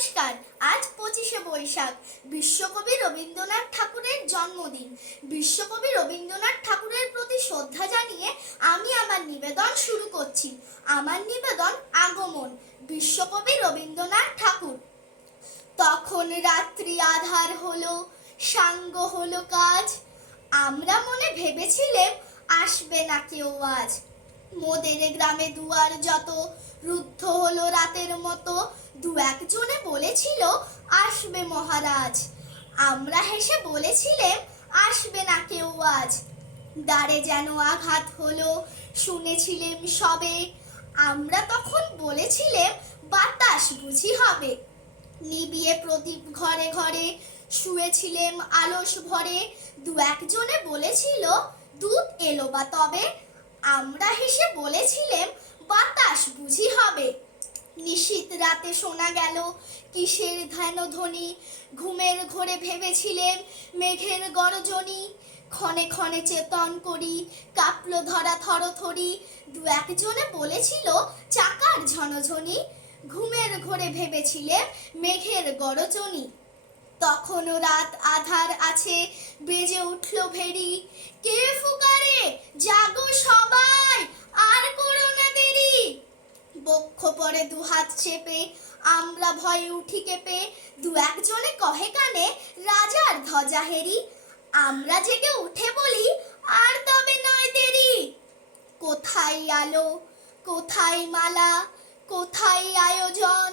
নমস্কার। আজ 25শে বৈশাখ, বিশ্বকবি রবীন্দ্রনাথ ঠাকুরের জন্মদিন। বিশ্বকবি রবীন্দ্রনাথ ঠাকুরের প্রতি শ্রদ্ধা জানিয়ে আমি আমার নিবেদন শুরু করছি। আমার নিবেদন আগমন। বিশ্বকবি রবীন্দ্রনাথ ঠাকুর। তখন রাত্রি আধার হলো, সাঙ্গ হলো কাজ, আমরা মনে ভেবেছিলেম আসবে না কেউ আজ। মোদের গ্রামে দুয়ার যত, রুদ্ধ হলো রাতের মতো, দু একজনে বলেছিল আসবে মহারাজ। আমরা হেসে বলেছিলেম আসবে না কেউ আজ। দ্বারে যেন আঘাত হলো, শুনেছিলেম সবে, আমরা তখন বলেছিলেম বাতাস বুঝি হবে। নিবিয়ে প্রদীপ ঘরে ঘরে, শুয়েছিলেম আলস ভরে, দু একজনে বলেছিল দুধ এলো বা তবে, আমরা হেসে বলেছিলেম বাতাস বুঝি হবে। নিশীথ রাতে শোনা গেল কিসের ধ্যানধ্বনি, ঘুমের ঘোরে ভেবেছিলেম মেঘের গর্জনি। ক্ষণে ক্ষণে চেতন করি, কাঁপলো ধরা থরথরি, দু একজনে বলেছিল চাকার ঝনঝনি। ঘুমের ঘোরে ভেবেছিলেম মেঘের গর্জনি। তখনও রাত আধার আছে, বেজে উঠল ভেরি, কে ফুকারে জাগো সবাই, আর করো না দেরি। বক্ষ পরে দুহাত চেপে আমরা ভয়ে উঠি কেঁপে, দু একজনে কহে কানে রাজার ধ্বজা হেরি। আমরা জেগে উঠে বলি আর তবে নয় দেরি। কোথায় আলো, কোথায় মালা, কোথায় আয়োজন,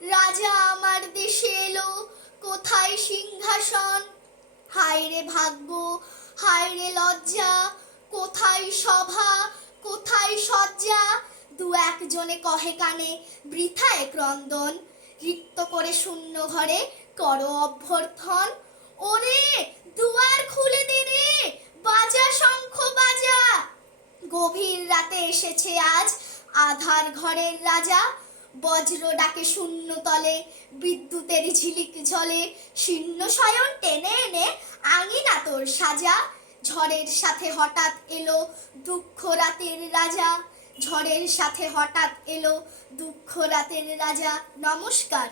রাজা আমার দেশে এলো, কোথায় সিংহাসন। হায় রে ভাগ্য, হায় রে লজ্জা, কোথায় সভা, কোথায় সজ্জা। দু একজনে কহে কানে বৃথায় ক্রন্দন, রিক্ত করে শূন্য ঘরে করো অভ্যর্থন। ওরে দুয়ার খুলে দে রে, বাজা শঙ্খ বাজা। গভীর রাতে এসেছে আজ আধার ঘরের রাজা। বজ্র ডাকে শূন্য তলে, বিদ্যুতের ঝিলিক ঝলে, শীর্ণ শয়ন টেনে এনে আঙিনা তোর সাজা। ঝড়ের সাথে হঠাৎ এলো দুঃখ রাতের রাজা, ঝড়ের সাথে হঠাৎ এলো দুঃখ রাতের রাজা। নমস্কার।